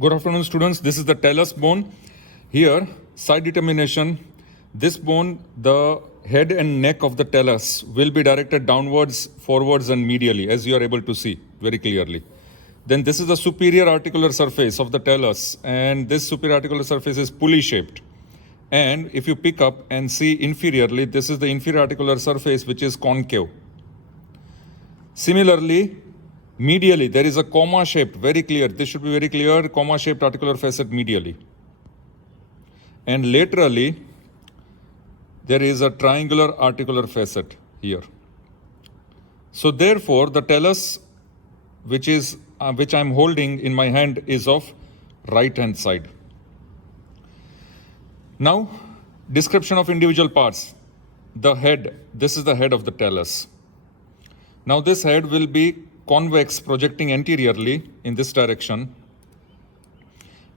Good afternoon, students. This is the talus bone. Here, side determination. This bone, the head and neck of the talus will be directed downwards, forwards, and medially, as you are able to see very clearly. Then this is the superior articular surface of the talus, and this superior articular surface is pulley-shaped. And if you pick up and see inferiorly, this is the inferior articular surface, which is concave. Similarly, medially, there is a comma-shaped, very clear, this should be very clear, comma-shaped articular facet medially. And laterally, there is a triangular articular facet here. So therefore, the talus, which I am holding in my hand, is of right-hand side. Now, description of individual parts. The head, this is the head of the talus. Now this head will be convex, projecting anteriorly in this direction,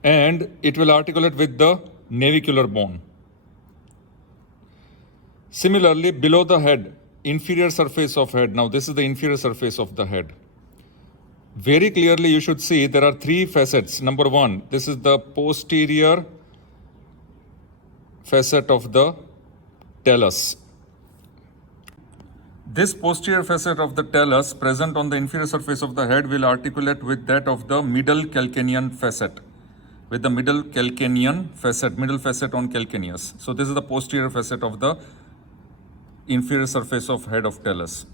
and it will articulate with the navicular bone. Similarly, below the head, inferior surface of head. Now this is the inferior surface of the head. Very clearly you should see there are three facets. Number one, this is the posterior facet of the talus. This posterior facet of the talus present on the inferior surface of the head will articulate with that of the middle calcanean facet. With the middle calcanean facet, middle facet on calcaneus. So this is the posterior facet of the inferior surface of head of talus.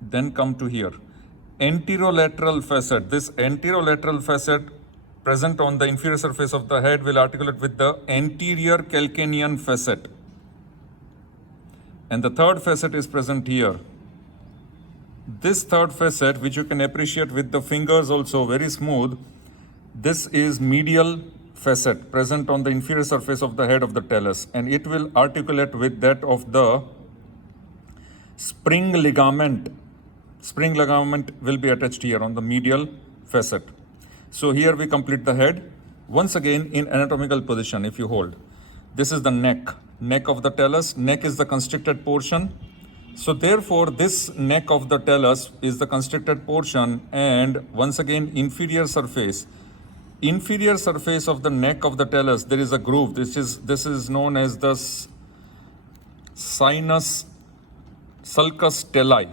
Then come to here. Anterolateral facet. This anterolateral facet present on the inferior surface of the head will articulate with the anterior calcanean facet. And the third facet is present here. This third facet, which you can appreciate with the fingers also, very smooth, this is medial facet present on the inferior surface of the head of the talus, and it will articulate with that of the spring ligament. Spring ligament will be attached here on the medial facet. So here we complete the head. Once again in anatomical position, if you hold. This is the neck of the talus. Neck is the constricted portion. So therefore this neck of the talus is the constricted portion, and once again inferior surface. Inferior surface of the neck of the talus, there is a groove. This is known as the sinus sulcus talli.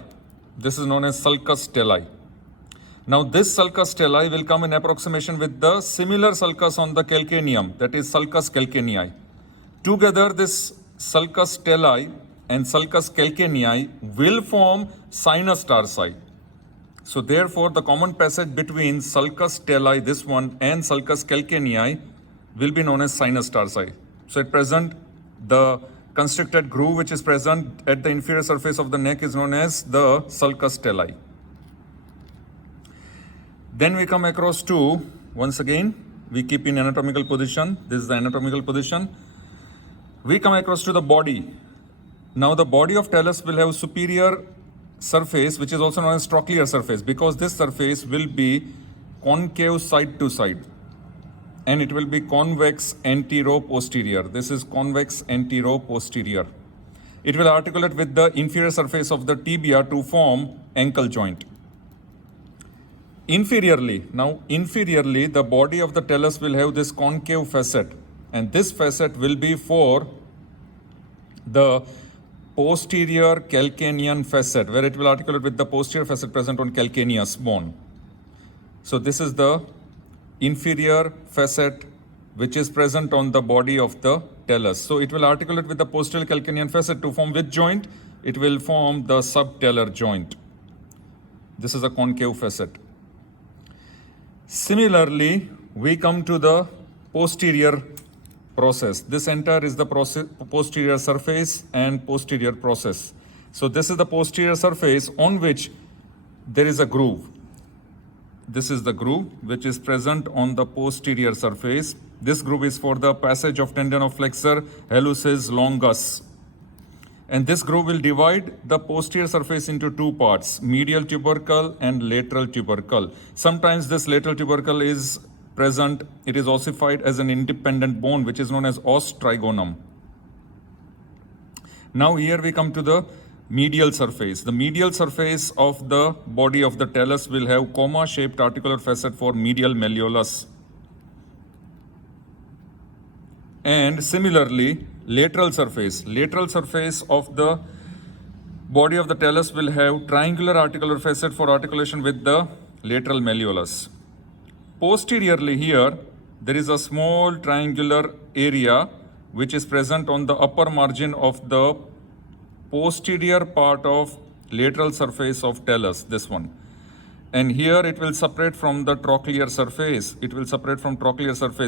This is known as sulcus talli. Now this sulcus talli will come in approximation with the similar sulcus on the calcaneum, that is sulcus calcanei. Together this sulcus talli and sulcus calcanei will form sinus tarsi. So therefore the common passage between sulcus talli, this one, and sulcus calcanei will be known as sinus tarsi. So at present the constricted groove which is present at the inferior surface of the neck is known as the sulcus talli. Then we come across to, once again, we keep in anatomical position. This is the anatomical position. We come across to the body. Now the body of talus will have superior surface, which is also known as trochlear surface, because this surface will be concave side to side, and it will be convex antero-posterior. This is convex antero-posterior. It will articulate with the inferior surface of the tibia to form ankle joint. Inferiorly, the body of the talus will have this concave facet, and this facet will be for the posterior calcanean facet, where it will articulate with the posterior facet present on calcaneus bone. So this is the inferior facet which is present on the body of the talus. So it will articulate with the posterior calcanean facet to form which joint? It will form the subtalar joint. This is a concave facet. Similarly, we come to the posterior process. This entire is the posterior surface and posterior process. So this is the posterior surface on which there is a groove. This is the groove which is present on the posterior surface. This groove is for the passage of tendon of flexor hallucis longus. And this groove will divide the posterior surface into two parts, medial tubercle and lateral tubercle. Sometimes this lateral tubercle is present, it is ossified as an independent bone, which is known as os trigonum. Now here we come to the medial surface. The medial surface of the body of the talus will have comma-shaped articular facet for medial malleolus. And similarly, lateral surface of the body of the talus will have triangular articular facet for articulation with the lateral malleolus. Posteriorly here, there is a small triangular area which is present on the upper margin of the posterior part of lateral surface of talus, this one. And here it will separate from the trochlear surface.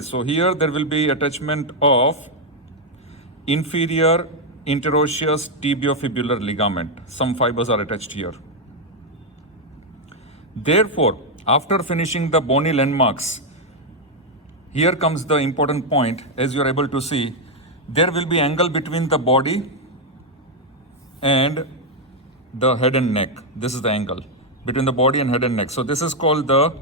So here there will be attachment of inferior interosseous tibiofibular ligament. Some fibers are attached here. Therefore, after finishing the bony landmarks, here comes the important point. As you are able to see, there will be angle between the body and the head and neck. This is the angle between the body and head and neck. So this is called the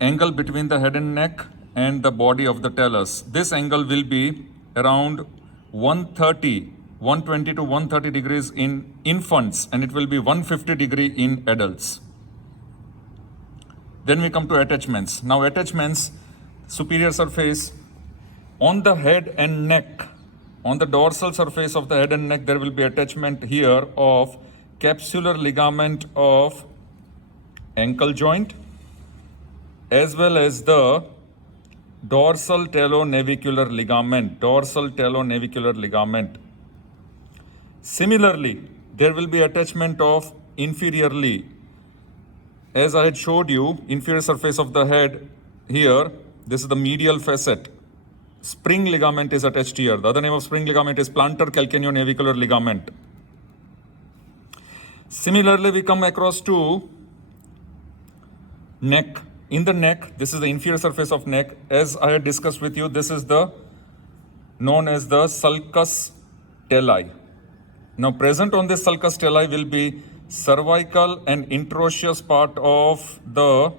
angle between the head and neck and the body of the talus. This angle will be around 120 to 130 degrees in infants, and it will be 150 degree in adults. Then we come to attachments. Now attachments, superior surface, on the head and neck, on the dorsal surface of the head and neck, there will be attachment here of capsular ligament of ankle joint as well as the dorsal talonavicular ligament. Similarly, there will be attachment of inferiorly. As I had showed you, inferior surface of the head here, this is the medial facet. Spring ligament is attached here. The other name of spring ligament is plantar calcaneonavicular ligament. Similarly, we come across to neck. In the neck, this is the inferior surface of neck. As I had discussed with you, this is the known as the sulcus talli. Now, present on this sulcus talli will be cervical and interosseous part of the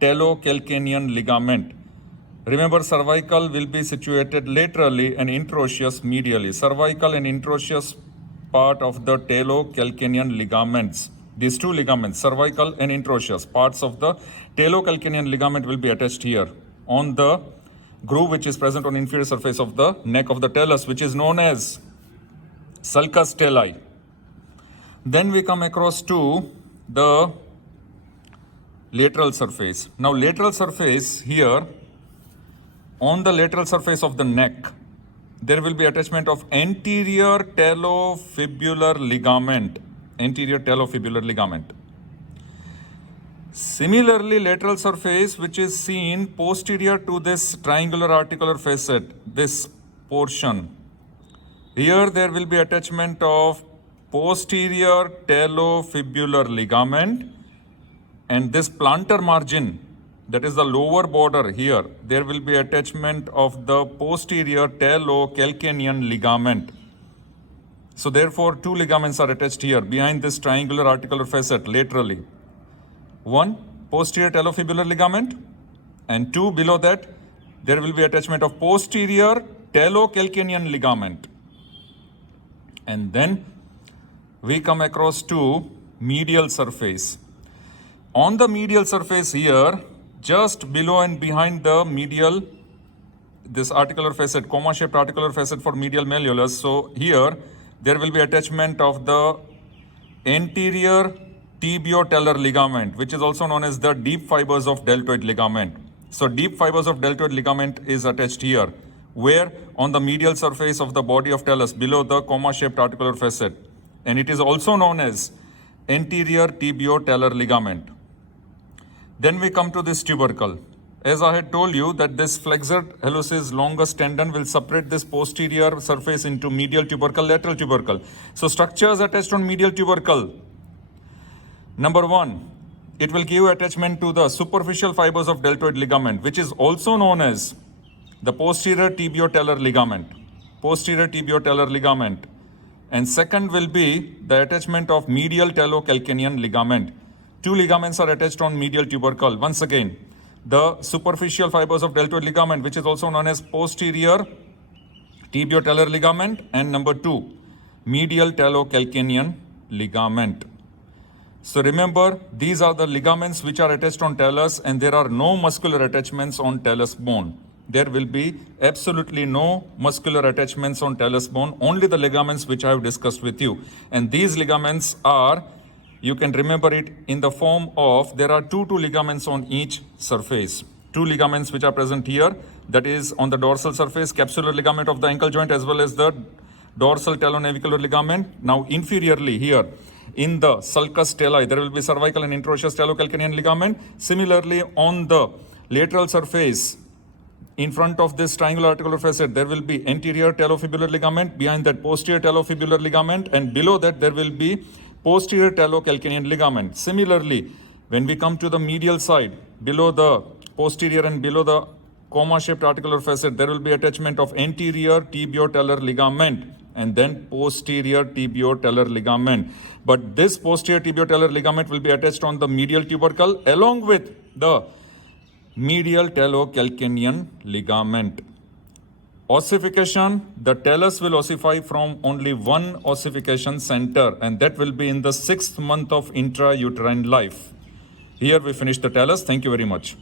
talocalcanean ligament. Remember, cervical will be situated laterally and interosseous medially. Cervical and interosseous part of the talocalcanean ligaments. These two ligaments, cervical and interosseous parts of the talocalcanean ligament, will be attached here on the groove which is present on inferior surface of the neck of the talus, which is known as sulcus talli. Then we come across to the lateral surface. Now lateral surface here, on the lateral surface of the neck, there will be attachment of anterior talofibular ligament. Similarly, lateral surface which is seen posterior to this triangular articular facet, this portion, here there will be attachment of posterior talofibular ligament, and this plantar margin, that is the lower border here, there will be attachment of the posterior talocalcanean ligament. So therefore, two ligaments are attached here behind this triangular articular facet laterally. One, posterior talofibular ligament, and two, below that, there will be attachment of posterior talocalcanean ligament. And then we come across to medial surface. On the medial surface here, just below and behind the medial, this articular facet, comma-shaped articular facet for medial malleolus. So here, there will be attachment of the anterior tibiotalar ligament, which is also known as the deep fibers of deltoid ligament. So deep fibers of deltoid ligament is attached here, where on the medial surface of the body of talus below the comma-shaped articular facet. And it is also known as anterior tibiotalar ligament. Then we come to this tubercle. As I had told you that this flexor hallucis longus tendon will separate this posterior surface into medial tubercle, lateral tubercle. So structures attached on medial tubercle. Number one, it will give attachment to the superficial fibers of deltoid ligament, which is also known as the posterior tibiotalar ligament. And second will be the attachment of medial talocalcanean ligament. Two ligaments are attached on medial tubercle. Once again, the superficial fibers of deltoid ligament, which is also known as posterior tibiotalar ligament, and number two, medial talocalcanean ligament. So remember, these are the ligaments which are attached on talus, and there are no muscular attachments on talus bone. there will be absolutely no muscular attachments on talus bone, only the ligaments which I have discussed with you. And these ligaments are, you can remember it in the form of, there are two ligaments on each surface. Two ligaments which are present here, that is on the dorsal surface, capsular ligament of the ankle joint as well as the dorsal talonavicular ligament. Now inferiorly here, in the sulcus talli, there will be cervical and introitious talocalcanean ligament. Similarly, on the lateral surface, in front of this triangular articular facet, there will be anterior talofibular ligament, behind that posterior talofibular ligament, and below that there will be posterior talocalcanean ligament. Similarly, when we come to the medial side, below the posterior and below the comma-shaped articular facet, there will be attachment of anterior tibiotalar ligament and then posterior tibiotalar ligament. But this posterior tibiotalar ligament will be attached on the medial tubercle along with the medial talocalcanean ligament. Ossification, the talus will ossify from only one ossification center, and that will be in the 6th month of intrauterine life. Here we finish the talus. Thank you very much.